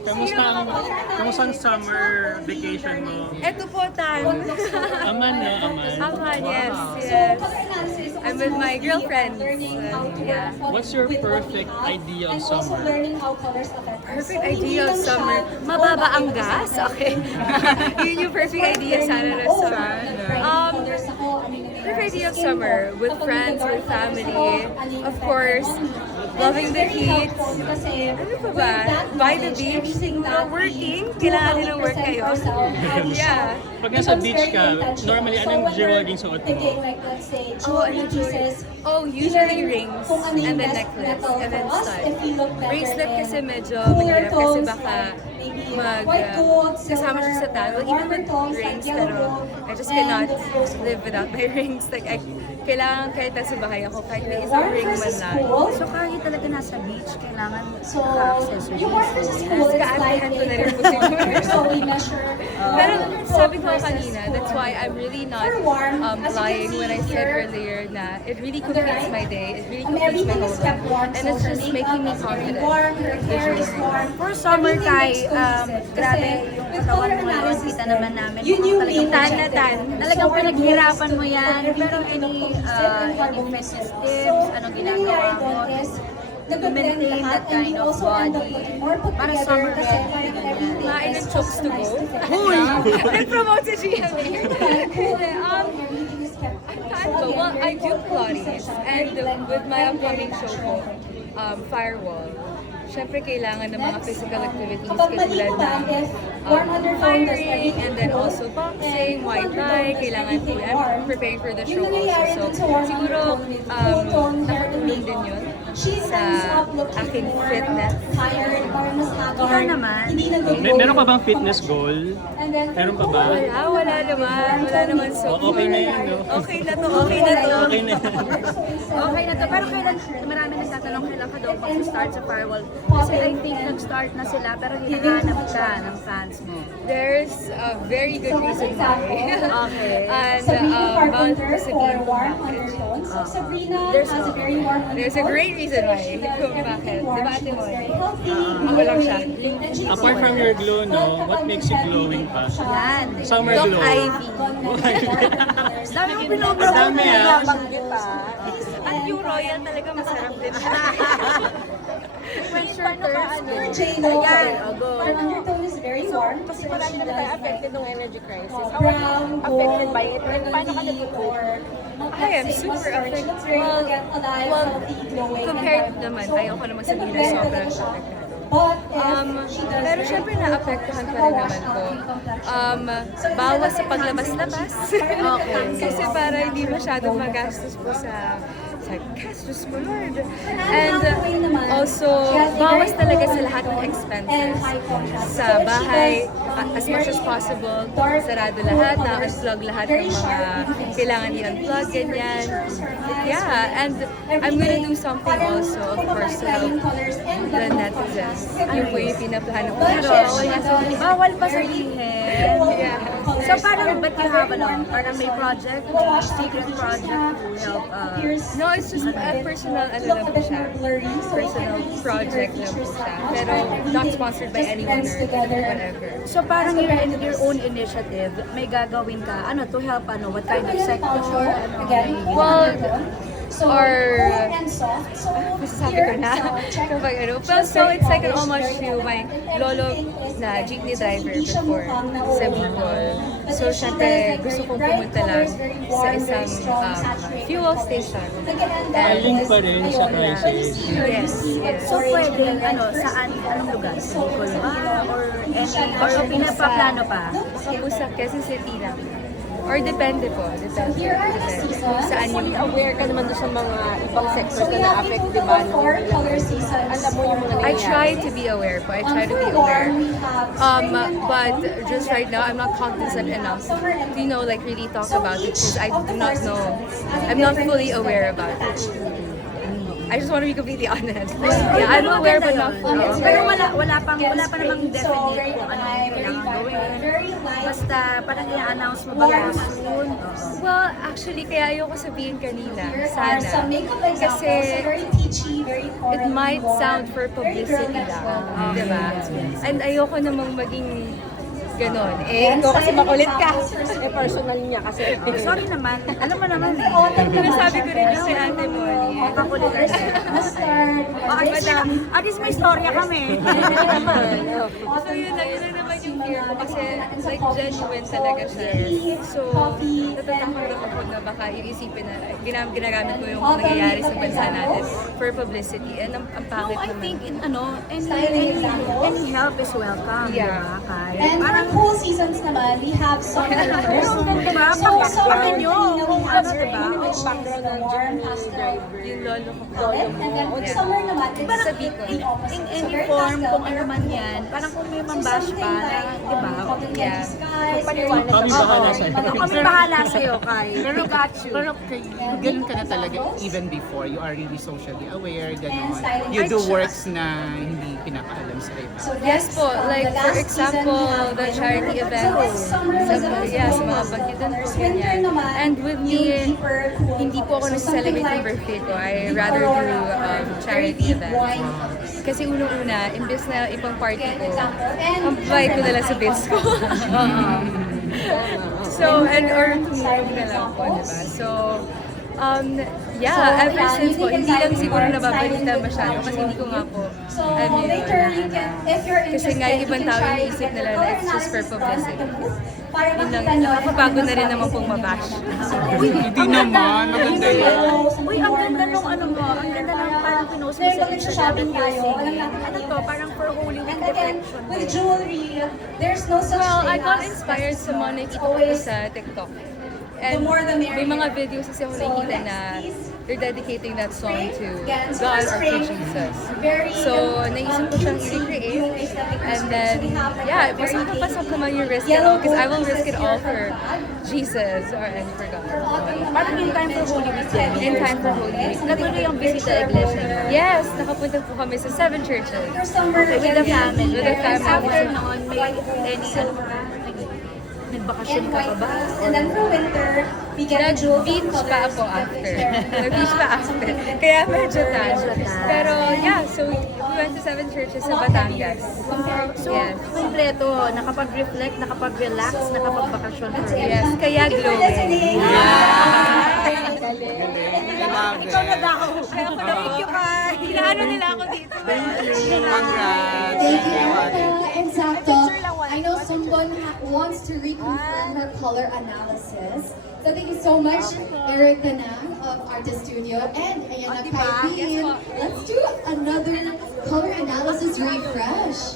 Kamusta ang summer vacation mo? Ito po, Tan. Aman na, aman. Aman, yes, yes. I'm with my girlfriend. Yeah. What's your perfect idea of summer? Perfect idea of summer. Mababa ang gas? Okay. Yun yung perfect idea sana ng summer. Perfect idea of summer. With friends, with family. Of course, loving the heat. Ano pa ba? By the beach. Working. Kailangan din ng work kayo. Yeah. Pag nasa beach ka, normally anong jewelry suot mo? Usually rings, and then necklace, and then stud. Bracelet kasi medyo mahirap kasi baka kasama siya sa tan. Well, even with rings, pero I just cannot live without my rings. Like, kailangan kahit nasa bahay ako, kahit may isang ring man lang. So kahit talaga nasa beach, kailangan naka-accessories. Kaantahan ko na rin po siguro. Pero sabi ko kanina, that's why I'm really not lying when I said earlier na it really completes my day, it really completes my whole life. And it's just making me confident. For summer, Kai, grabe yung katawan mo ngayon. Kita naman namin. Talagang na tan. Talagang pinaghirapan mo yan. Pero any fitness tips, anong ginagawa mo to maintain that kind of body? Para summer ready. Kumain ng chokes to go. Nag-promote si GMA. Well, I do Pilates. And with my upcoming show po, Firewall, syempre kailangan ng mga physical activities katulad ng firing and then also boxing, Muay Thai, kailangan po. I'm preparing for the show also. So siguro nakatulong din yun sa aking fitness. Ikaw naman. Meron pa bang fitness goal? Meron pa ba? Wala naman. Wala naman so far. Okay na yun, no? Okay na to, okay na to. Okay na. Okay na to. Pero kailan, marami nagtatanong kailan ka daw mag-start sa Firewall. Kasi I think nag-start na sila pero hinahanap ka ng fans mo. There's a very good reason why. Okay. And bawal ko sabihin kung bakit. There's a great reason why kung bakit. Diba Ate Moy? Ako lang siya. Apart from your glow, no, what makes you glowing pa? Yan. Summer Doc glow. Ivy. Dami mo pinobro. Dami, At yung royal talaga masarap din. When sure Thursday. Ayan, go. Her undertone is very warm. Kasi marami na tayo affected ng energy crisis. How are you Brown, affected gold, by it? And paano ka nag-cope? I am super affected. Well, compared naman, ayoko naman sabihin na sobrang affected. Pero syempre na-apektuhan pa rin naman ko. Bawas sa paglabas-labas. Kasi para hindi masyadong magastos po sa gastos mo, Lord. And also, bawas talaga sa lahat ng expenses. Sa bahay, as much as possible, sarado lahat, na-unplug lahat ng mga kailangan i-unplug, ganyan. Yeah, and I'm gonna do something also, of course, to help the netizens. Yung po yung pinaplano ko. Bawal pa sabihin. Yeah. So parang, but you have parang may project, secret project to help No, it's just a personal, lang po siya. Personal project lang po siya. Pero not sponsored by anyone or whatever. So parang your own initiative, may gagawin ka, to help, what kind of sector, Well, or masasabi ko na kapag well, so it's like an homage to my lolo na jeepney driver before sa Bicol. So syempre gusto kong pumunta lang sa isang fuel station. Ayun pa rin sa crisis. Yes, yes. So pwede, saan, anong lugar? Sa Bicol ba? Or pinapaplano pa? Baka po sa Quezon City lang. Or depende po. Depende. Saan yung Aware ka naman doon sa mga ibang sectors na na-affect, di ba? Alam mo yung mga I nangyayari. try to be aware po. I try to be aware. But just right now, I'm not cognizant enough to, like really talk about it because I do not know. I'm not fully aware about it. I just want to be completely honest. Yeah, I'm aware but not full. Pero wala pa namang definite kung ano yung kailangan gawin. Basta parang i-announce mo ba yan soon? Well, actually, kaya ayoko sabihin kanina. There are some Sana. makeup examples, Kasi very peachy, very coral, it might warm, sound for very girl publicity next lang. door. Diba? And ayoko namang maging ganon. And Ikaw kasi styling makulit ka. examples, Eh, personal niya kasi. Sorry naman. Alam mo naman eh. autumn naman Sabi ko rin siya. yung kay Ate Molly. Makulit ka. Mustard, At least may storya kami. So yun lang naman yung fear ko kasi like genuine talaga siya. So, natatakot ako na baka iisipin na ginagamit ko yung nangyayari sa bansa natin for publicity. And ang pangit I naman. think Styling examples. any help is welcome. Yeah. Diba, Kai? And for Parang cool seasons naman, we have summer first. diba? So, summer, Bakit nyo? we have Ano, diba? the warm pastel. Yung lolo ko. And then with summer naman, it's Sa Bicol. the opposite. in So any very form, pastel, kung ano very man cool. yan, parang kung may So mambash something pa, like, diba? cotton Yeah. candy skies, Paliwanag very- Kami bahala Oo, sa'yo. Kami bahala sa'yo, Kai. Pero got you. Pero ganun ka na talaga even before. You are really socially aware, And styling. gano'n. You do works na hindi pinapaalam sa iba. So Yes next, po, the like for last season, example, we have the winter. charity events. So it's summer, Sa mga bagyetan po There's winter ganyan. naman, And with me, yung deeper cool hindi po ako colors. So nag-celebrate something ng birthday ko. I deep rather do aurora color, very charity deep events. wine colors. Kasi unang-una, imbes na ipang party ko, And ang bayad ko nila sa bills ko. So, and or tumulong na lang po, diba? So, yeah, ever since po, hindi lang siguro nababalita masyado kasi hindi ko nga po, So alam yun, later you can, if you're Kasi interested, nga yung ibang you can tao try iniisip to get nila the na color it's just for analysis done at publicity. the booth para Yun lang, makita nyo nakakapagod na rin naman pong mabash. Hindi naman, maganda yun. Uy, ang ganda nung ano mo, ang ganda ng parang pinost mo sa Instagram using ano to, parang for Holy Week And again, reflection. with jewelry, there's no such Well, thing I got as inspired sa mga nakikita ko always sa TikTok. the And more the merrier. may mga videos kasi ako So, nakikita next, na please. they're dedicating that song to Again, so God for or to spring, Jesus. very, So, naisip ko siyang i-recreate. yung aesthetic ng And spring. then, So we have like yeah, a mas very makapasok deep naman yung risk it yellow all because I will gold risk it pieces all here for bag. Jesus or and for God. For autumn naman, Parang in time for Holy Week yan. In time for Holy Week. Natuloy yung bisita iglesia niyo. Yes, nakapunta po kami sa 7 churches. For summer, With the again, family. With the And after family. noon, may any ano ba? Nagbakasyon and ka pa white ba? goods. And then for winter, we get the jewel Nag-beach pa colors. ako after. Very Nag-beach pa after. Kaya medyo tan. Pero yeah, so we went to 7 churches sa Batangas. So, Yes. kompleto, nakapag-reflect, nakapag-relax, nakapagbakasyon ka rin. Yes, kaya Thank you for glowing. listening. I love it. Thank you, Kai! Inaano nila ako dito. Congrats. Thank you, Erica. Exacto. I know someone wants to reconfirm her color analysis. So thank you so much, Erica Nang of Artist Studio and Ayana Kaibin. Let's do another color analysis refresh.